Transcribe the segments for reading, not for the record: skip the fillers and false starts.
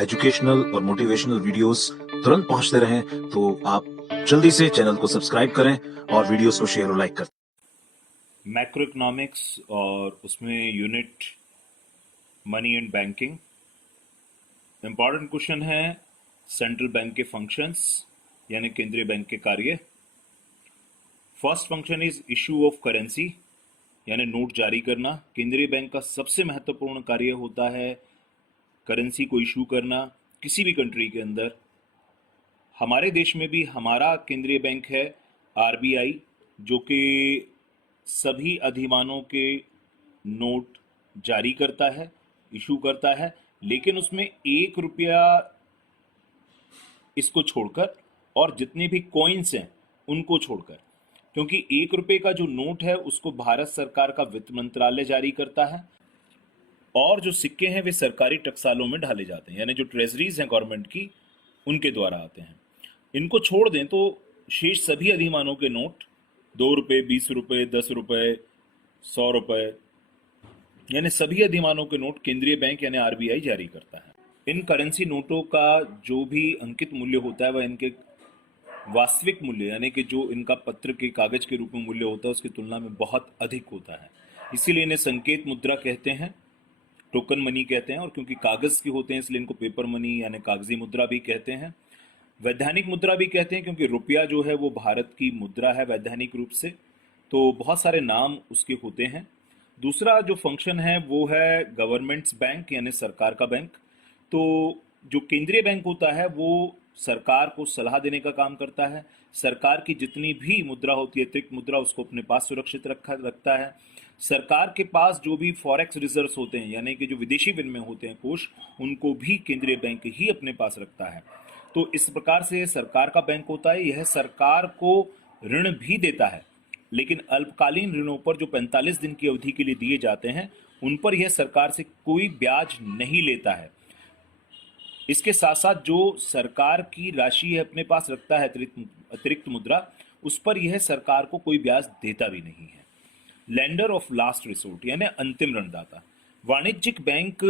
Educational और motivational videos तुरंत पहुंचते रहें तो आप जल्दी से चैनल को सब्सक्राइब करें और वीडियोस को शेयर और लाइक करें। मैक्रो इकोनॉमिक्स और उसमें unit money and banking. Important question है सेंट्रल बैंक के फंक्शंस यानी केंद्रीय बैंक के कार्य। First function is issue of currency यानी नोट जारी करना। केंद्रीय बैंक का सबसे महत्वपूर्ण कार्य होता है करेंसी को इशू करना किसी भी कंट्री के अंदर। हमारे देश में भी हमारा केंद्रीय बैंक है आरबीआई, जो कि सभी अधिमानों के नोट जारी करता है, इशू करता है, लेकिन उसमें 1 रुपया इसको छोड़कर और जितने भी कॉइन्स हैं उनको छोड़कर, क्योंकि 1 रुपये का जो नोट है उसको भारत सरकार का वित्त मंत्रालय जारी करता है और जो सिक्के हैं वे सरकारी टकसालों में ढाले जाते हैं, यानी जो ट्रेजरीज हैं गवर्नमेंट की उनके द्वारा आते हैं। इनको छोड़ दें तो शेष सभी अधिमानों के नोट 2 रुपये, 20 रुपये, 10 रुपये, 100 रुपये, यानी सभी अधिमानों के नोट केंद्रीय बैंक यानी आरबीआई जारी करता है। इन करेंसी नोटों का जो भी अंकित मूल्य होता है वह इनके वास्तविक मूल्य यानी कि जो इनका पत्र के कागज के रूप में मूल्य होता है उसकी तुलना में बहुत अधिक होता है। इसीलिए इन्हें संकेत मुद्रा कहते हैं, टोकन मनी कहते हैं, और क्योंकि कागज के होते हैं इसलिए इनको पेपर मनी यानी कागजी मुद्रा भी कहते हैं। वैधानिक मुद्रा भी कहते हैं क्योंकि रुपया जो है वो भारत की मुद्रा है वैधानिक रूप से, तो बहुत सारे नाम उसके होते हैं। दूसरा जो फंक्शन है वो है गवर्नमेंट्स बैंक यानी सरकार का बैंक। तो जो केंद्रीय बैंक होता है वो सरकार को सलाह देने का काम करता है। सरकार की जितनी भी मुद्रा होती है, अतिरिक्त मुद्रा, उसको अपने पास सुरक्षित रखता है। सरकार के पास जो भी फॉरेक्स रिजर्व्स होते हैं यानी कि जो विदेशी विनिमय होते हैं कोष, उनको भी केंद्रीय बैंक ही अपने पास रखता है। तो इस प्रकार से सरकार का बैंक होता है। यह सरकार को ऋण भी देता है, लेकिन अल्पकालीन ऋणों पर जो 45 दिन की अवधि के लिए दिए जाते हैं उन पर यह सरकार से कोई ब्याज नहीं लेता है। इसके साथ साथ जो सरकार की राशि है अपने पास रखता है अतिरिक्त मुद्रा, उस पर यह सरकार को कोई ब्याज देता भी नहीं है। लेंडर ऑफ लास्ट रिसोर्ट यानी अंतिम ऋणदाता। वाणिज्यिक बैंक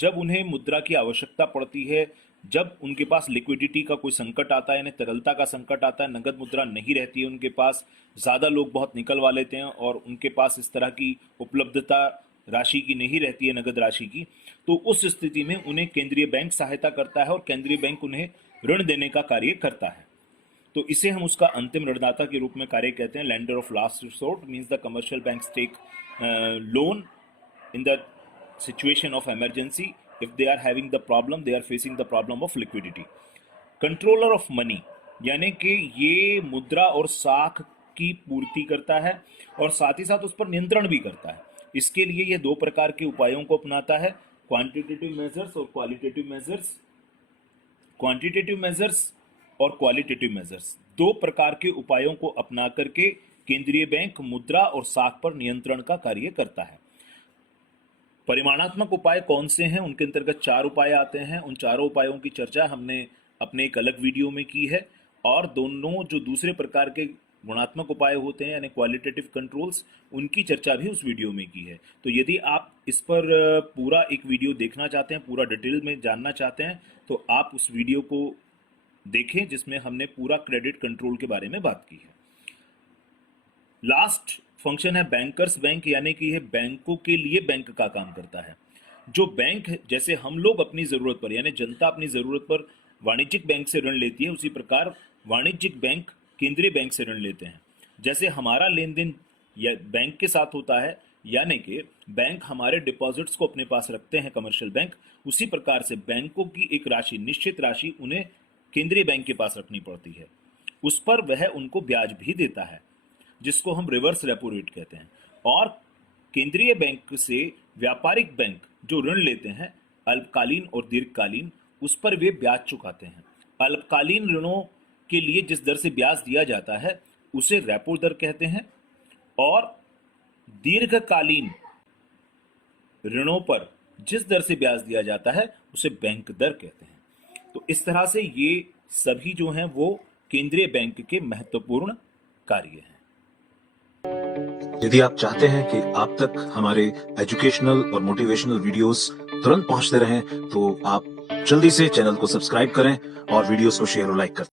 जब उन्हें मुद्रा की आवश्यकता पड़ती है, जब उनके पास लिक्विडिटी का कोई संकट आता है यानी तरलता का संकट आता है, नगद मुद्रा नहीं रहती है उनके पास, ज़्यादा लोग बहुत निकलवा लेते हैं और उनके पास इस तरह की उपलब्धता राशि की नहीं रहती है, नगद राशि की, तो उस स्थिति में उन्हें केंद्रीय बैंक सहायता करता है और केंद्रीय बैंक उन्हें ऋण देने का कार्य करता है। तो इसे हम उसका अंतिम ऋणदाता के रूप में कार्य कहते हैं। Lender of last resort means the commercial bank take loan in the situation of emergency if they are having the problem, they are facing the problem of liquidity. Controller of money यानी कि ये मुद्रा और साख की पूर्ति करता है और साथ ही साथ उस पर नियंत्रण भी करता है। इसके लिए ये 2 प्रकार के उपायों को अपनाता है, क्वांटिटेटिव मेजर्स और क्वालिटेटिव मेजर्स। क्वांटिटेटिव मेजर्स और क्वालिटेटिव मेजर्स 2 प्रकार के उपायों को अपना करके केंद्रीय बैंक मुद्रा और साख पर नियंत्रण का कार्य करता है। परिमाणात्मक उपाय कौन से हैं? उनके अंतर्गत 4 उपाय आते हैं। उन चारों उपायों की चर्चा हमने अपने एक अलग वीडियो में की है, और दोनों जो दूसरे प्रकार के गुणात्मक उपाय होते हैं यानी क्वालिटेटिव कंट्रोल्स, उनकी चर्चा भी उस वीडियो में की है। तो यदि आप इस पर पूरा एक वीडियो देखना चाहते हैं, पूरा डिटेल में जानना चाहते हैं, तो आप उस वीडियो को देखें जिसमें हमने पूरा क्रेडिट कंट्रोल के बारे में बात की है। लास्ट फंक्शन है बैंकर्स बैंक यानी कि यह बैंकों के लिए बैंक का काम करता है। जो बैंक जैसे हम लोग अपनी जरूरत पर यानी जनता अपनी जरूरत पर वाणिज्यिक बैंक से ऋण लेती है, उसी प्रकार वाणिज्यिक बैंक केंद्रीय बैंक से ऋण लेते हैं। जैसे हमारा लेन देन या बैंक के साथ होता है यानी कि बैंक हमारे डिपॉजिट्स को अपने पास रखते हैं कमर्शियल बैंक, उसी प्रकार से बैंकों की एक राशि, निश्चित राशि उन्हें केंद्रीय बैंक के पास रखनी पड़ती है। उस पर वह उनको ब्याज भी देता है जिसको हम रिवर्स रेपो रेट कहते हैं। और केंद्रीय बैंक से व्यापारिक बैंक जो ऋण लेते हैं अल्पकालीन और दीर्घकालीन, उस पर वे ब्याज चुकाते हैं। अल्पकालीन ऋणों के लिए जिस दर से ब्याज दिया जाता है उसे रेपो दर कहते हैं, और दीर्घकालीन ऋणों पर जिस दर से ब्याज दिया जाता है उसे बैंक दर कहते हैं। तो इस तरह से ये सभी जो हैं वो केंद्रीय बैंक के महत्वपूर्ण कार्य हैं। यदि आप चाहते हैं कि आप तक हमारे एजुकेशनल और मोटिवेशनल वीडियोस तुरंत पहुंचते रहें तो आप जल्दी से चैनल को सब्सक्राइब करें और वीडियोस को शेयर और लाइक करें।